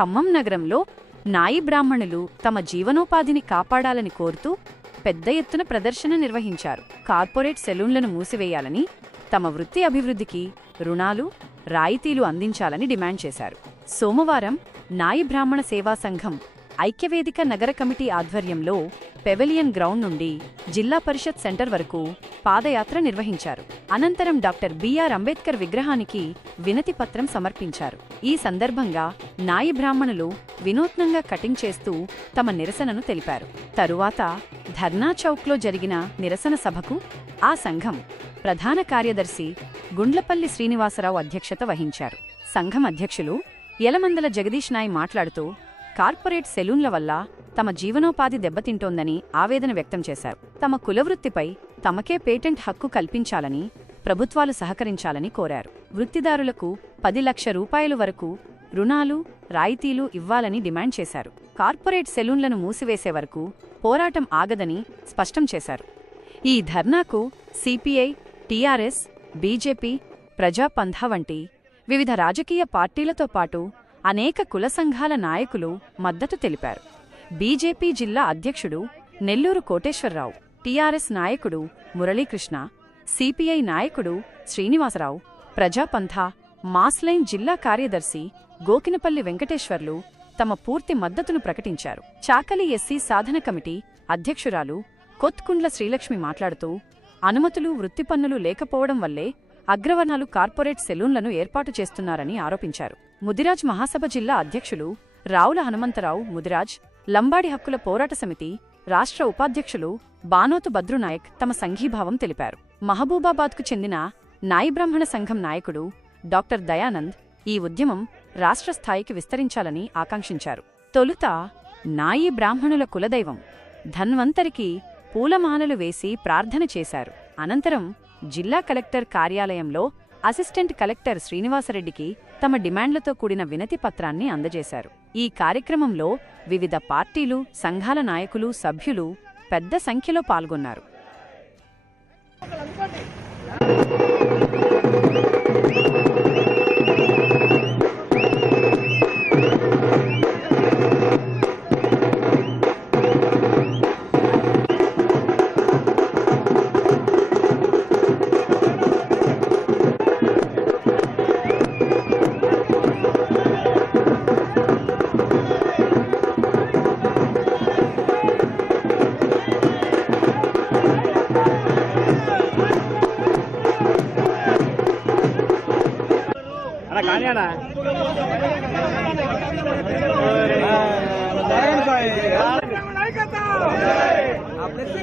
ఖమ్మం నగరంలో నాయి బ్రాహ్మణులు తమ జీవనోపాధిని కాపాడాలని కోరుతూ పెద్ద ఎత్తున ప్రదర్శన నిర్వహించారు. కార్పొరేట్ సెలూన్లను మూసివేయాలని, తమ వృత్తి అభివృద్ధికి రుణాలు, రాయితీలు అందించాలని డిమాండ్ చేశారు. సోమవారం నాయి బ్రాహ్మణ సేవా సంఘం ఐక్యవేదిక నగర కమిటీ ఆధ్వర్యంలో పెవిలియన్ గ్రౌండ్ నుండి జిల్లా పరిషత్ సెంటర్ వరకు పాదయాత్ర నిర్వహించారు. అనంతరం డాక్టర్ బిఆర్ అంబేద్కర్ విగ్రహానికి వినతి పత్రం సమర్పించారు. ఈ సందర్భంగా నాయి బ్రాహ్మణులు వినూత్నంగా కటింగ్ చేస్తూ తమ నిరసనను తెలిపారు. తరువాత ధర్నా చౌక్లో జరిగిన నిరసన సభకు ఆ సంఘం ప్రధాన కార్యదర్శి గుండ్లపల్లి శ్రీనివాసరావు అధ్యక్షత వహించారు. సంఘం అధ్యక్షులు యలమందల జగదీష్ నాయ్ మాట్లాడుతూ కార్పొరేట్ సెలూన్ల వల్ల తమ జీవనోపాధి దెబ్బతింటోందని ఆవేదన వ్యక్తం చేశారు. తమ కులవృత్తిపై తమకే పేటెంట్ హక్కు కల్పించాలని ప్రభుత్వాలు సహకరించాలని కోరారు. వృత్తిదారులకు 10 లక్షల రూపాయల వరకు రుణాలు, రాయితీలు ఇవ్వాలని డిమాండ్ చేశారు. కార్పొరేట్ సెలూన్లను మూసివేసే వరకు పోరాటం ఆగదని స్పష్టం చేశారు. ఈ ధర్నాకు సిపిఐ, టీఆర్ఎస్, బీజేపీ, ప్రజాపంథా వంటి వివిధ రాజకీయ పార్టీలతో పాటు అనేక కుల సంఘాల నాయకులు మద్దతు తెలిపారు. బీజేపీ జిల్లా అధ్యక్షుడు నెల్లూరు కోటేశ్వరరావు, టీఆర్ఎస్ నాయకుడు మురళీకృష్ణ, సిపిఐ నాయకుడు శ్రీనివాసరావు, ప్రజాపంథా మాస్లైన్ జిల్లా కార్యదర్శి గోకినపల్లి వెంకటేశ్వర్లు తమ పూర్తి మద్దతును ప్రకటించారు. చాకలి ఎస్సీ సాధన కమిటీ అధ్యక్షురాలు కొత్కుండ్ల శ్రీలక్ష్మి మాట్లాడుతూ అనుమతులు, వృత్తిపన్నులు లేకపోవడం వల్లే అగ్రవర్ణాలు కార్పొరేట్ సెలూన్లను ఏర్పాటు చేస్తున్నారని ఆరోపించారు. ముదిరాజ్ మహాసభ జిల్లా అధ్యక్షులు రావుల హనుమంతరావు ముదిరాజ్, లంబాడి హక్కుల పోరాట సమితి రాష్ట్ర ఉపాధ్యక్షులు బానోతు బద్రునాయక్ తమ సంఘీభావం తెలిపారు. మహబూబాబాద్కు చెందిన నాయి బ్రాహ్మణ సంఘం నాయకుడు డాక్టర్ దయానంద్ ఈ ఉద్యమం రాష్ట్ర స్థాయికి విస్తరించాలని ఆకాంక్షించారు. తొలుత నాయి బ్రాహ్మణుల కులదైవం ధన్వంతరికి పూలమాలలు వేసి ప్రార్థన చేశారు. అనంతరం జిల్లా కలెక్టర్ కార్యాలయంలో అసిస్టెంట్ కలెక్టర్ శ్రీనివాసరెడ్డికి తమ డిమాండ్లతో కూడిన వినతి పత్రాన్ని అందజేశారు. ఈ కార్యక్రమంలో వివిధ పార్టీలు, సంఘాల నాయకులు, సభ్యులు పెద్ద సంఖ్యలో పాల్గొన్నారు.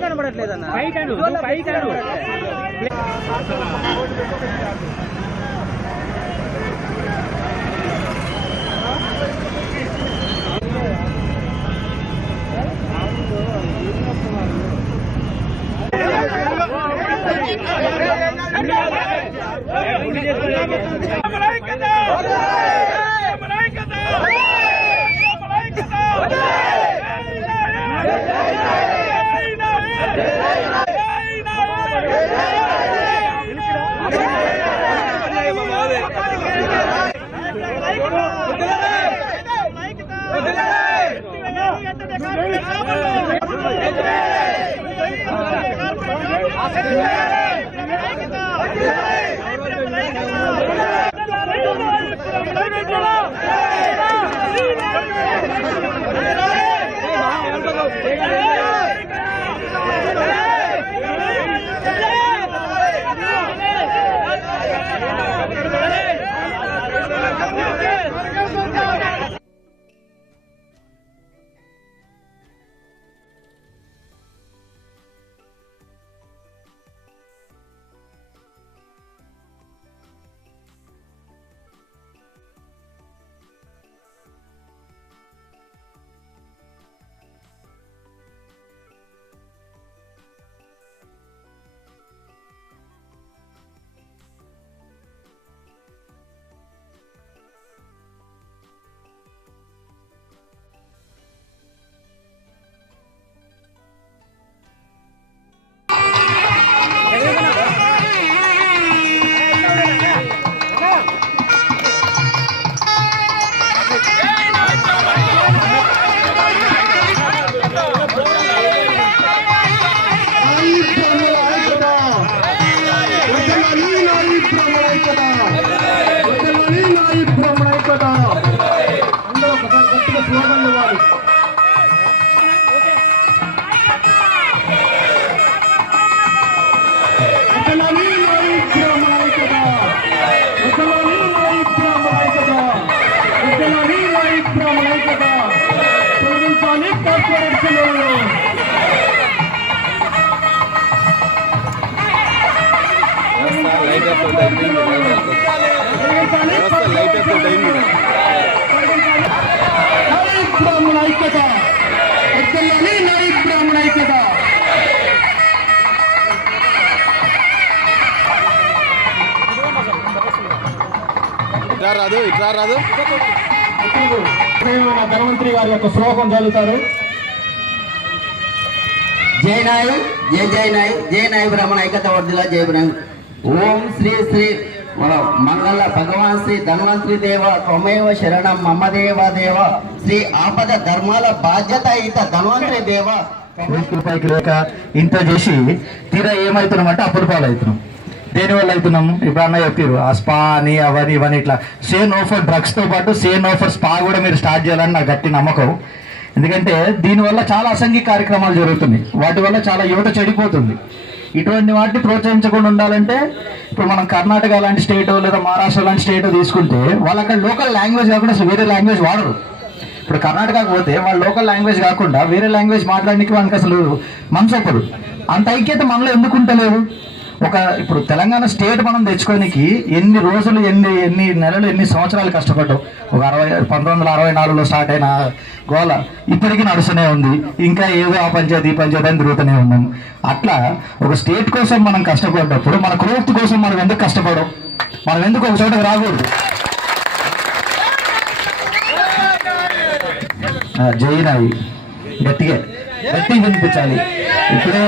కనబడట్లేదన్నా స్లోగన్లు ఇవ్వాలి. తొలగించాలి కార్పొరేట్ సెలవులు. బ్రాహ్మణ ఐక్యత, నాయక్ బ్రాహ్మణ ఐక్యత. ఇట్లా రాదు ధనవంతరి గారి యొక్క శ్లోకం చదువుతారు. జై నాయ్, జై జై నాయ్, జై నాయ్ బ్రాహ్మణ ఐక్యత వర్ధిల్ల, జై బ్రాహ్మణ. ఓం శ్రీ శ్రీ మంగళ భగవాన్ శ్రీ ధన్వంతరి దేవ త్వమేవ శరణం మమ దేవ దేవ శ్రీ ఆపద ధర్మాల బాధ్యత ఇత ధన్వంతరి దేవ. రూపాయికి లేక ఇంత చేసి తీరా ఏమవుతున్నాం అంటే అప్పుల పాలు అవుతున్నాం. దేనివల్ల అవుతున్నాం? ఇప్పుడు అన్న చెప్పారు ఆ స్పా అని అవన్నీ ఇవన్నీ ఇట్లా సే నో ఫర్ డ్రగ్స్తో పాటు సే నో ఫర్ స్పా కూడా మీరు స్టార్ట్ చేయాలని నాకు గట్టి నమ్మకం. ఎందుకంటే దీనివల్ల చాలా అసంఘిక కార్యక్రమాలు జరుగుతున్నాయి, వాటి వల్ల చాలా యువత చెడిపోతుంది. ఇటువంటి వాటిని ప్రోత్సహించకుండా ఉండాలంటే ఇప్పుడు మనం కర్ణాటక లాంటి స్టేట్ లేదా మహారాష్ట్ర లాంటి స్టేట్ తీసుకుంటే వాళ్ళు అక్కడ లోకల్ లాంగ్వేజ్ కాకుండా అసలు వేరే లాంగ్వేజ్ వాడరు. ఇప్పుడు కర్ణాటకకు పోతే వాళ్ళు లోకల్ లాంగ్వేజ్ కాకుండా వేరే లాంగ్వేజ్ మాట్లాడడానికి వాళ్ళకి అసలు మనసు ఒప్పదు. అంత ఐక్యత మనలో ఎందుకు ఉంటలేదు? ఇప్పుడు తెలంగాణ స్టేట్ మనం తెచ్చుకోనికి ఎన్ని రోజులు ఎన్ని నెలలు ఎన్ని సంవత్సరాలు కష్టపడ్డాం. 1964లో స్టార్ట్ అయిన గోల ఇప్పటికీ నడుస్తూనే ఉంది. ఇంకా ఏదో ఆ పంచాయతీ ఈ పంచాయతీ అని తిరుగుతూనే ఉన్నాం. అట్లా ఒక స్టేట్ కోసం మనం కష్టపడ్డప్పుడు మన గ్రోత్ కోసం మనం ఎందుకు కష్టపడం? మనం ఎందుకు ఒక చోటకి రాకూడదు? జైనాయి గట్టిగా వినిపించాలి. ఇప్పుడే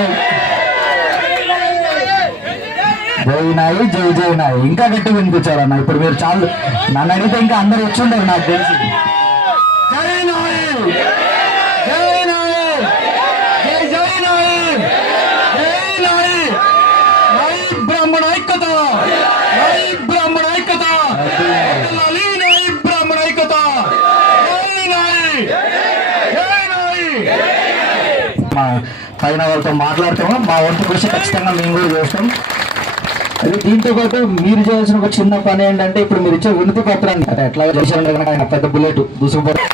జైనాయి, జై జైనాయి ఇంకా గట్టి వినిపించాలన్న. ఇప్పుడు మీరు చాలు నన్ను అడిగితే ఇంకా అందరు వచ్చి ఉండరు నాకు తెలిసి. బ్రాహ్మణ ఐక్యత, బ్రాహ్మణ ఐక్యత, బ్రాహ్మణ ఐక్యత. పైన వాళ్ళతో మాట్లాడతాము. మా వంతు కృషి ఖచ్చితంగా మేము కూడా చేస్తాం. అది దీంతో పాటు మీరు చేయాల్సిన ఒక చిన్న పని ఏంటంటే ఇప్పుడు మీరు ఇచ్చే వినతి పత్రాన్ని అంటే ఎట్లా చేశారంటే కనుక ఆయన పెద్ద బుల్లెట్ దూసుకుపోతారు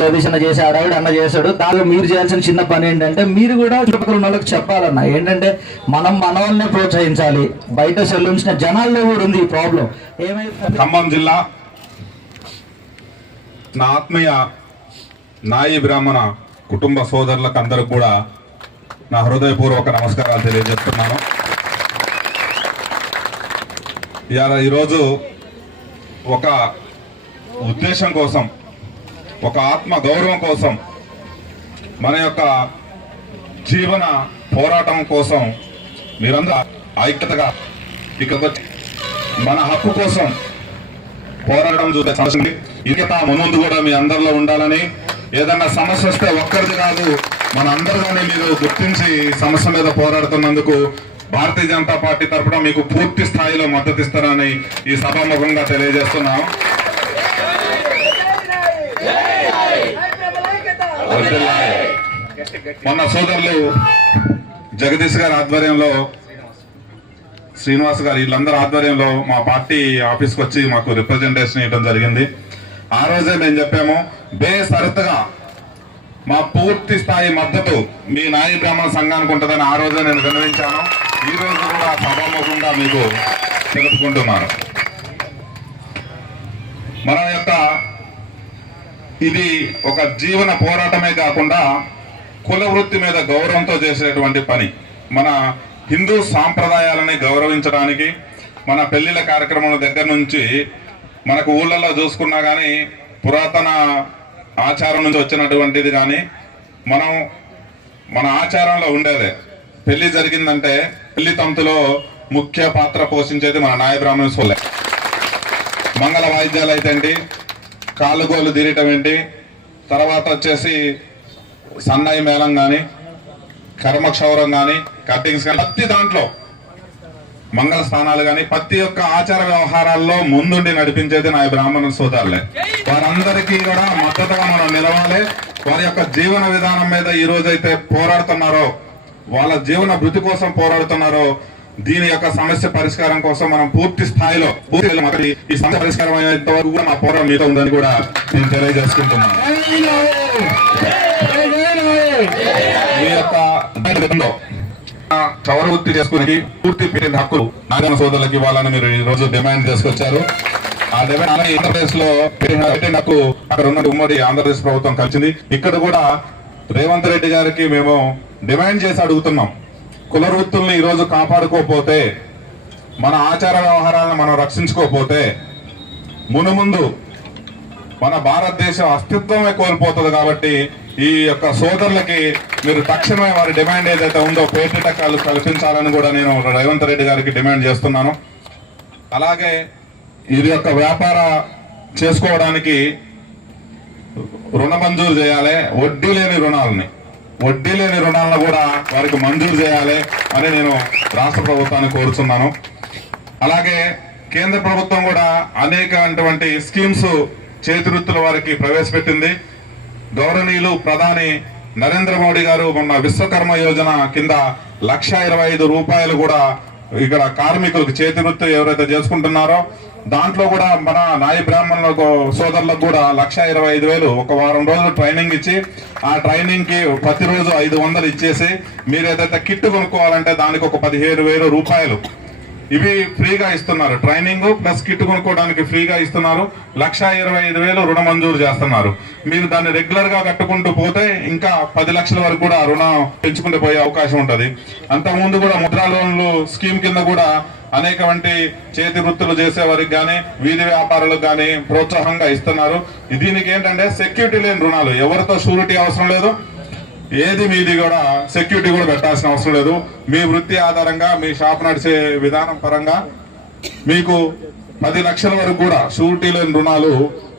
జ్యోతిష్ చేసి ఆడావిడ అన్న చేశాడు. దానిలో మీరు చేయాల్సిన చిన్న పని ఏంటంటే మీరు కూడా చుట్టుపక్కల ఉన్న వాళ్ళకి చెప్పాలన్న ఏంటంటే మనం మన వాళ్ళనే ప్రోత్సహించాలి. బయట సెల్లుంచిన జనాల్లో కూడా ఉంది ఈ ప్రాబ్లం. ఏమైంది? ఖమ్మం జిల్లా నా ఆత్మీయ నాయి బ్రాహ్మణ కుటుంబ సోదరులకు అందరూ కూడా నా హృదయపూర్వక నమస్కారాలు తెలియజేస్తున్నాను. ఈరోజు ఒక ఉద్దేశం కోసం, ఒక ఆత్మ గౌరవం కోసం, మన యొక్క జీవన పోరాటం కోసం మీరందరూ ఐక్యతగా ఇక్కడికి వచ్చి మన హక్కు కోసం పోరాటం చూసే ఇంకా ముందు కూడా మీ అందరిలో ఉండాలని, ఏదన్నా సమస్య వస్తే ఒక్కరిది కాదు మన అందరిలోనే మీరు గుర్తించి సమస్య మీద పోరాడుతున్నందుకు భారతీయ జనతా పార్టీ తరఫున మీకు పూర్తి స్థాయిలో మద్దతు ఇస్తారని ఈ సభాముఖంగా తెలియజేస్తున్నాం. మొన్న సోదరులు జగదీష్ గారి ఆధ్వర్యంలో, శ్రీనివాస్ గారు వీళ్ళందరూ ఆధ్వర్యంలో మా పార్టీ ఆఫీస్కి వచ్చి మాకు రిప్రజెంటేషన్ ఇవ్వడం జరిగింది. ఆ రోజే మేము చెప్పాము బేసరతుగా మా పూర్తి స్థాయి మద్దతు మీ నాయి బ్రాహ్మణ సంఘానికి ఉంటుందని ఆ రోజే నేను విన్నవించాను. ఈ రోజు కూడా సభాముఖంగా మీకు తెలుపుకుంటున్నాను. మన యొక్క ఇది ఒక జీవన పోరాటమే కాకుండా కుల వృత్తి మీద గౌరవంతో చేసేటువంటి పని. మన హిందూ సాంప్రదాయాలని గౌరవించడానికి మన పెళ్లిళ్ళ కార్యక్రమాల దగ్గర నుంచి మనకు ఊళ్ళల్లో చూసుకున్నా కానీ పురాతన ఆచారం నుంచి వచ్చినటువంటిది కానీ మనం మన ఆచారంలో ఉండేదే. పెళ్లి జరిగిందంటే పెళ్లి తంతులో ముఖ్య పాత్ర పోషించేది మన నాయ బ్రాహ్మణ సోలే. మంగళ వాయిద్యాలు అయితే ఏంటి, కాలుగోలు తీరటం ఏంటి, తర్వాత వచ్చేసి సన్నాయి మేళం కానీ, కర్మక్షౌరం కానీ, కట్టింగ్స్ కానీ, ప్రతి దాంట్లో మంగళ స్థానాలు కానీ ప్రతి ఒక్క ఆచార వ్యవహారాల్లో ముందుండి నడిపించేది నా బ్రాహ్మణ సోదరులే. వారందరికీ కూడా మద్దతుగా మనం నిలవాలి. వారి యొక్క జీవన విధానం మీద ఈ రోజైతే పోరాడుతున్నారో, వాళ్ళ జీవన భృతి కోసం పోరాడుతున్నారో, దీని యొక్క సమస్య పరిష్కారం కోసం మనం పూర్తి స్థాయిలో ఈ సమస్య పరిష్కారం అయ్యేంత వరకు కూడా మా పోరాటం మీతో ఉందని కూడా నేను తెలియజేసుకుంటున్నాను. మీ యొక్క చౌర వృత్తి చేసుకుని పూర్తి పేటెంట్ హక్కులు నారాయణ సోదరులకు ఇవ్వాలని మీరు ఈ రోజు డిమాండ్ చేసుకొచ్చారు. ఆ డిమాండ్ ఆంధ్రప్రదేశ్ లో పేటెంట్ హక్కు అక్కడ ఉన్న ఉమ్మడి ఆంధ్రప్రదేశ్ ప్రభుత్వం కలిసింది. ఇక్కడ కూడా రేవంత్ రెడ్డి గారికి మేము డిమాండ్ చేసి అడుగుతున్నాం, కుల వృత్తుల్ని ఈ రోజు కాపాడుకోకపోతే, మన ఆచార వ్యవహారాలను మనం రక్షించుకోకపోతే మునుముందు మన భారతదేశం అస్తిత్వమే కోల్పోతుంది. కాబట్టి ఈ యొక్క సోదరులకి మీరు తక్షణమే వారి డిమాండ్ ఏదైతే ఉందో పేటెంట్ హక్కులు కల్పించాలని కూడా నేను రేవంత్ రెడ్డి గారికి డిమాండ్ చేస్తున్నాను. అలాగే ఇది యొక్క వ్యాపార చేసుకోవడానికి రుణ మంజూరు చేయాలి. వడ్డీ లేని రుణాలను కూడా వారికి మంజూరు చేయాలి అని నేను రాష్ట్ర ప్రభుత్వాన్ని కోరుతున్నాను. అలాగే కేంద్ర ప్రభుత్వం కూడా అనేకటువంటి స్కీమ్స్ చేతివృత్తుల వారికి ప్రవేశపెట్టింది. గౌరవనీయులు ప్రధాని నరేంద్ర మోడీ గారు మొన్న విశ్వకర్మ యోజన కింద 1,25,000 రూపాయలు కూడా ఇక్కడ కార్మికులకు చేతివృత్తి ఎవరైతే చేసుకుంటున్నారో దాంట్లో కూడా మన నాయి బ్రాహ్మణులకు సోదరులకు కూడా 1,25,000 ఒక వారం రోజులు ట్రైనింగ్ ఇచ్చి, ఆ ట్రైనింగ్ కి ప్రతిరోజు 500 ఇచ్చేసి మీరు ఏదైతే కిట్ కొనుక్కోవాలంటే దానికి ఒక 15,000 రూపాయలు ఇవి ఫ్రీగా ఇస్తున్నారు. ట్రైనింగ్ ప్లస్ కిట్ కొనుక్కోవడానికి ఫ్రీగా ఇస్తున్నారు. 1,25,000 రుణ మంజూరు చేస్తున్నారు. మీరు దాన్ని రెగ్యులర్ గా కట్టుకుంటూ పోతే ఇంకా 10 లక్షల వరకు కూడా రుణం పెంచుకుంటూ పోయే అవకాశం ఉంటది. అంతకుముందు కూడా ముద్రా లోన్లు స్కీమ్ కింద కూడా అనేకమంది చేతి వృత్తులు చేసే వారికి కానీ వీధి వ్యాపారులకు కానీ ప్రోత్సాహంగా ఇస్తున్నారు. దీనికి ఏంటంటే సెక్యూరిటీ లేని రుణాలు, ఎవరితో షూరిటీ అవసరం లేదు, ఏది మీది కూడా సెక్యూరిటీ కూడా పెట్టాల్సిన అవసరం లేదు. మీ వృత్తి ఆధారంగా మీ షాప్ నడిచే విధానం పరంగా మీకు 10 లక్షల వరకు కూడా షూరిటీ లేని రుణాలు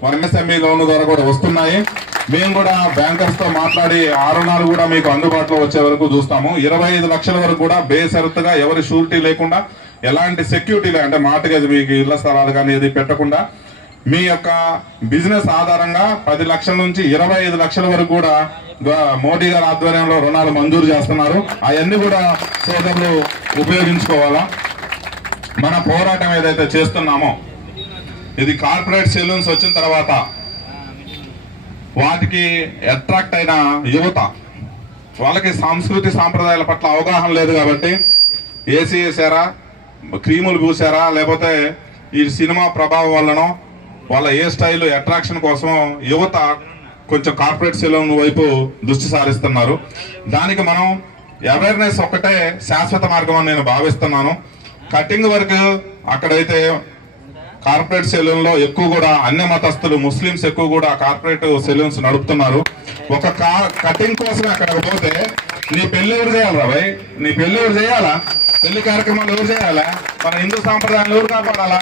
ఎంఎస్ఎంఈ లోన్ ద్వారా కూడా వస్తున్నాయి. మేము కూడా బ్యాంకర్స్ తో మాట్లాడి ఆ రుణాలు కూడా మీకు అందుబాటులో వచ్చే వరకు చూస్తాము. 25 లక్షల వరకు కూడా బేషరతుగా ఎవరి షూరిటీ లేకుండా, ఎలాంటి సెక్యూరిటీ అంటే మార్టిగేజ్ మీకు ఇళ్ల స్థలాలు కానీ ఏది పెట్టకుండా మీ యొక్క బిజినెస్ ఆధారంగా 10 లక్షల నుంచి 25 లక్షల వరకు కూడా మోడీ గారి ఆధ్వర్యంలో రుణాలు మంజూరు చేస్తున్నారు. అవన్నీ కూడా సోదరులు ఉపయోగించుకోవాలా. మన పోరాటం ఏదైతే చేస్తున్నామో ఇది కార్పొరేట్ సెలూన్స్ వచ్చిన తర్వాత వాటికి అట్రాక్ట్ అయిన యువత, వాళ్ళకి సంస్కృతి సాంప్రదాయాల పట్ల అవగాహన లేదు కాబట్టి ఏసీ వేసారా, క్రీములు పూసారా, లేకపోతే ఈ సినిమా ప్రభావం వల్లనో వాళ్ళ ఏ స్టైల్ అట్రాక్షన్ కోసం యువత కొంచెం కార్పొరేట్ సెలూన్ వైపు దృష్టి సారిస్తున్నారు. దానికి మనం అవేర్నెస్ ఒక్కటే శాశ్వత మార్గం అని నేను భావిస్తున్నాను. కటింగ్ వర్క్ అక్కడైతే కార్పొరేట్ సెలూన్ లో ఎక్కువ కూడా అన్య మతస్థులు ముస్లింస్ ఎక్కువ కూడా కార్పొరేట్ సెలూన్స్ నడుపుతున్నారు. ఒక కటింగ్ కోసమే అక్కడికి పోతే నీ పెళ్లి ఎవరు చేయాలరా భయ్, నీ పెళ్లి ఎవరు చేయాలా, పెళ్లి కార్యక్రమాలు ఎవరు చేయాలా, మన హిందూ సాంప్రదాయాలు ఎవరు కాపాడాలా,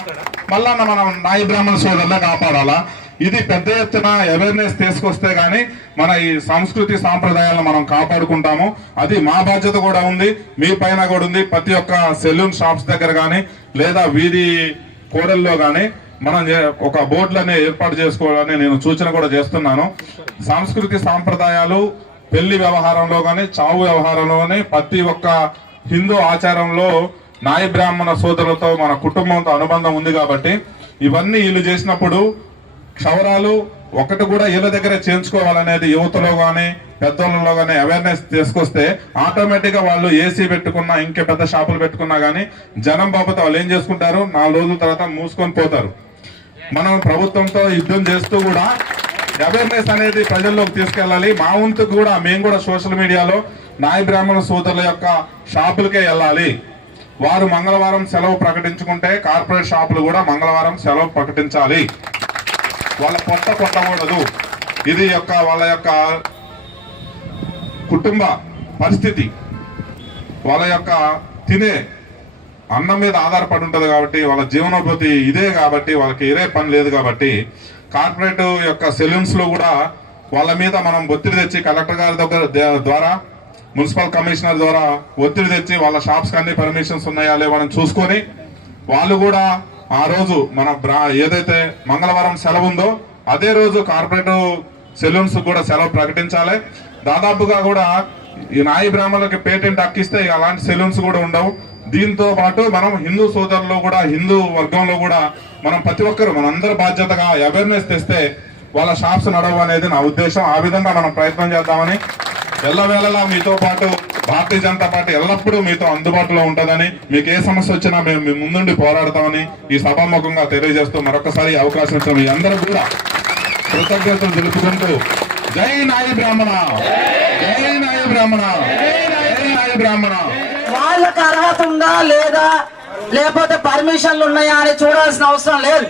మళ్ళా మనం నాయి బ్రాహ్మణ సోదరులే కాపాడాలా. ఇది పెద్ద ఎత్తున అవేర్నెస్ తీసుకొస్తే గానీ మన ఈ సంస్కృతి సాంప్రదాయాలను మనం కాపాడుకుంటాము. అది మా బాధ్యత కూడా ఉంది, మీ పైన కూడా ఉంది. ప్రతి ఒక్క సెలూన్ షాప్స్ దగ్గర కానీ లేదా వీధి కోడల్లో కానీ మనం ఒక బోర్డులనే ఏర్పాటు చేసుకోవాలని నేను సూచన కూడా చేస్తున్నాను. సంస్కృతి సాంప్రదాయాలు పెళ్లి వ్యవహారంలో కానీ చావు వ్యవహారంలో కానీ ప్రతి ఒక్క హిందూ ఆచారంలో నాయి బ్రాహ్మణ సోదరులతో మన కుటుంబంతో అనుబంధం ఉంది కాబట్టి ఇవన్నీ వీళ్ళు చేసినప్పుడు క్షవరాలు ఒకటి కూడా వీళ్ళ దగ్గరే చేయించుకోవాలనేది యువతలో కానీ పెద్దోళ్ళలో కానీ అవేర్నెస్ తీసుకొస్తే ఆటోమేటిక్ గా వాళ్ళు ఏసీ పెట్టుకున్నా ఇంకే పెద్ద షాపులు పెట్టుకున్నా కానీ జనం బాబుతో వాళ్ళు ఏం చేసుకుంటారు, 4 రోజుల తర్వాత మూసుకొని పోతారు. మనం ప్రభుత్వంతో యుద్ధం చేస్తూ కూడా అవేర్నెస్ అనేది ప్రజల్లోకి తీసుకెళ్ళాలి. మా వంతు కూడా మేము కూడా సోషల్ మీడియాలో నాయి బ్రాహ్మణ సోదరుల యొక్క షాపులకే వెళ్ళాలి. వారు మంగళవారం సెలవు ప్రకటించుకుంటే కార్పొరేట్ షాపులు కూడా మంగళవారం సెలవు ప్రకటించాలి. వాళ్ళ పొట్ట కొట్టకూడదు. ఇది వాళ్ళ యొక్క కుటుంబ పరిస్థితి, వాళ్ళ యొక్క తినే అన్నం మీద ఆధారపడి ఉంటుంది కాబట్టి వాళ్ళ జీవనోపాధి ఇదే కాబట్టి వాళ్ళకి ఇదే పని లేదు కాబట్టి కార్పొరేట్ యొక్క సెలూన్స్ లో కూడా వాళ్ళ మీద మనం ఒత్తిడి తెచ్చి కలెక్టర్ గారి ద్వారా మున్సిపల్ కమిషనర్ ద్వారా ఒత్తిడి తెచ్చి వాళ్ళ షాప్స్ అన్ని పర్మిషన్స్ ఉన్నాయా లేవని చూసుకొని వాళ్ళు కూడా ఆ రోజు మన ఏదైతే మంగళవారం సెలవు ఉందో అదే రోజు కార్పొరేట్ సెలూన్స్ కూడా సెలవు ప్రకటించాలి. దాదాపుగా కూడా ఈ నాయి బ్రాహ్మణులకి పేటెంట్ హక్కిస్తే అలాంటి సెలూన్స్ కూడా ఉండవు. దీంతో పాటు మనం హిందూ సోదరులు కూడా హిందూ వర్గంలో కూడా మనం ప్రతి ఒక్కరు మనందరి బాధ్యతగా అవేర్నెస్ తెస్తే వాళ్ళ షాప్స్ నడవు అనేది నా ఉద్దేశం. ఆ విధంగా మనం ప్రయత్నం చేద్దామని, ఎల్లవేళలా మీతో పాటు భారతీయ జనతా పార్టీ ఎల్లప్పుడూ మీతో అందుబాటులో ఉంటుందని, మీకు ఏ సమస్య వచ్చినా మేము మీ ముందుండి పోరాడతామని ఈ సభాముఖంగా తెలియజేస్తూ మరొకసారి అవకాశం ఇచ్చిన మీ అందరూ కూడా కృతజ్ఞతలు తెలుపుకుంటూ జై నాయి బ్రాహ్మణ, జై నాయి బ్రాహ్మణ, జై నాయి బ్రాహ్మణ. వాళ్ళకి అర్హత ఉందా లేదా, లేకపోతే పర్మిషన్లు ఉన్నాయా అని చూడాల్సిన అవసరం లేదు.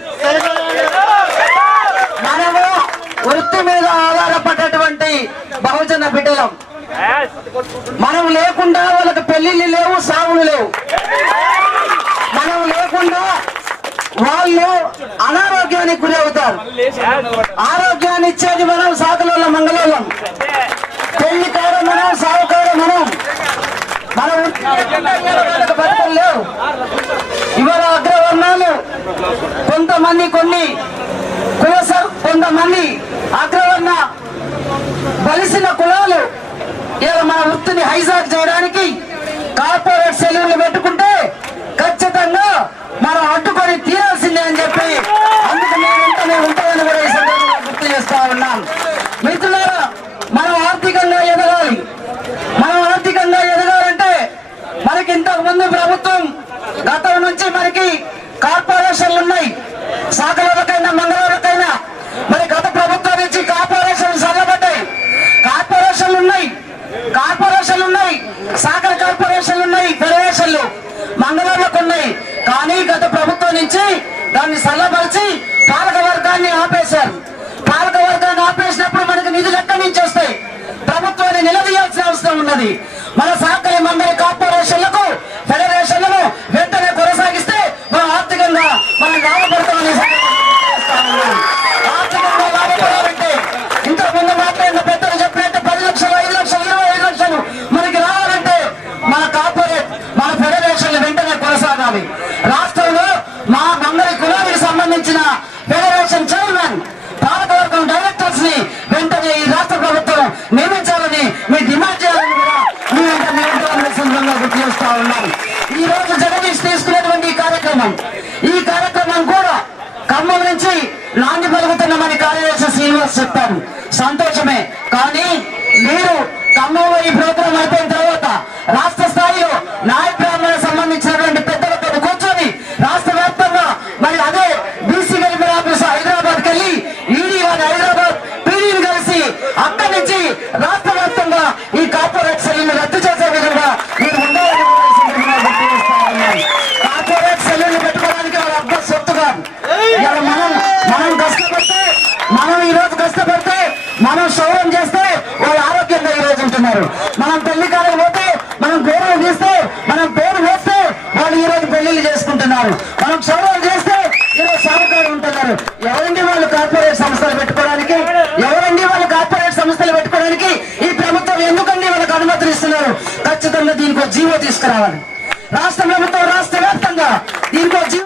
మనము వృత్తి మీద ఆధారపడ్డటువంటి బహుజన బిడ్డలం. మనం లేకుండా వాళ్ళకి పెళ్లిళ్ళు లేవు, సాగులు లేవు. మనం లేకుండా వాళ్ళు అనారోగ్యానికి గురి అవుతారు. ఆరోగ్యాన్ని ఇచ్చేది మనం, సాకుల మంగళం. పెళ్లి కాడ మనం, సాగు కాడ మనం. మనం బతుకులు లేవు. ఇవాళ అగ్రవర్ణాలు కొంతమంది, కొన్ని కొంతమంది అగ్రవర్ణ బలిసిన కులాలు ఇలా మన వృత్తిని హైజాక్ చేయడానికి కార్పొరేట్ సెలవులు పెట్టుకుంటే ఖచ్చితంగా మనం అడ్డుకొని తీరాల్సిందే అని చెప్పి అందుకు మేము ఉంటామని కూడా ఈ సందర్భంగా గుర్తు చేస్తా ఉన్నాం. మిత్రులారా, మనం ఆర్థికంగా ఎదగాలి. మనం ఆర్థికంగా ఎదగాలంటే మనకి ఇంతకు ముందు ప్రభుత్వం గతం నుంచి మనకి కార్పొరేషన్లు ఉన్నాయి. శాఖలకైనా మండలాలకైనా మరి గత ప్రభుత్వం నుంచి కార్పొరేషన్లు సన్నబడ్డాయి. కార్పొరేషన్లు ఉన్నాయి, శాఖల కార్పొరేషన్లు ఉన్నాయి, ఫెడరేషన్లు మండలాలకు ఉన్నాయి. కానీ గత ప్రభుత్వం నుంచి దాన్ని సల్లబరిచి పాలక వర్గాన్ని ఆపేశారు. పాలక వర్గాన్ని ఆపేసినప్పుడు మనకు నిధులు ఎక్కడి నుంచి వస్తాయి? ప్రభుత్వాన్ని నిలదీయాల్సిన అవసరం ఉన్నది. మన శాఖల మండలి కార్పొరేషన్లకు ఫెడరేషన్లను వెంటనే కొనసాగిస్తే మనం ఆర్థికంగా మనం లాభపడతామని ఆర్థికంగా లాభపడాలంటే ఇంతకు ముందు మాట్లాడిన పెద్దలు చెప్పినట్టు 10 లక్షలు, 5 లక్షలు, 25 లక్షలు మనకి రావాలంటే మన కార్పొరేట్, మన ఫెడరేషన్లు వెంటనే కొనసాగాలి. రాష్ట్రంలో మా మండలి కులానికి సంబంధించిన ఫెడరేషన్ చైర్మన్, పాలకవర్గం డైరెక్టర్స్ ని వెంటనే ఈ రాష్ట్ర ప్రభుత్వం నియమించాలని మీ డిమాండ్ చేయాలని కూడా సందర్భంగా గుర్తు చేస్తా ఉన్నాం. ఈ రోజు జగదీష్ తీసుకున్నటువంటి ఈ కార్యక్రమం కూడా ఖమ్మం నుంచి నాంది పలుకుతున్నామని కార్యదర్శి శ్రీనివాస్ చెప్పారు. సంతోషమే. కానీ మీరు ఖమ్మంలో ఈ ప్రోగ్రాం అయిపోయిన తర్వాత రాష్ట్ర స్థాయిలో నాయ బ్రాహ్మణులకు సంబంధించినటువంటి పెద్దలతో కూర్చొని రాష్ట్ర వ్యాప్తంగా మరి అదే బీసీ వెల్ఫేర్ ఆఫీస్ హైదరాబాద్ కెళ్ళి ఈడీ వారి హైదరాబాద్ పీడీని కలిసి అక్కడి నుంచి రాష్ట్ర వ్యాప్తంగా ఈ కార్పొరేట్ సెల్యూని రద్దు చేసే విధంగా మీరు ఉండాలని కార్పొరేట్ సెల్యూని పెట్టుకోవడానికి వాళ్ళ అబ్బా సొత్తు కాదు. మనం కష్టపడితే, మనం ఈ రోజు కష్టపడితే, మనం శౌర్యం చేస్తే వాళ్ళు ఆరోగ్యంగా ఈ రోజు ఉంటున్నారు. మనం పెళ్లి కాలం పోతే, మనం గౌరవం చేస్తే, మనం పేరు వేస్తే వాళ్ళు ఈ రోజు పెళ్లిళ్ళు చేసుకుంటున్నారు. మనం శౌర్యం చేస్తే ఈరోజు సాగుకారు ఉంటున్నారు. ఎవరండి వాళ్ళు కార్పొరేట్ సంస్థలు పెట్టుకోవడానికి? ఎవరండి వాళ్ళు కార్పొరేట్ సంస్థలు పెట్టుకోవడానికి? ఈ ప్రభుత్వం ఎందుకండి వాళ్ళకి అనుమతులు ఇస్తున్నారు? ఖచ్చితంగా దీనికి జీవో తీసుకురావాలి. రాష్ట్ర ప్రభుత్వం, రాష్ట్ర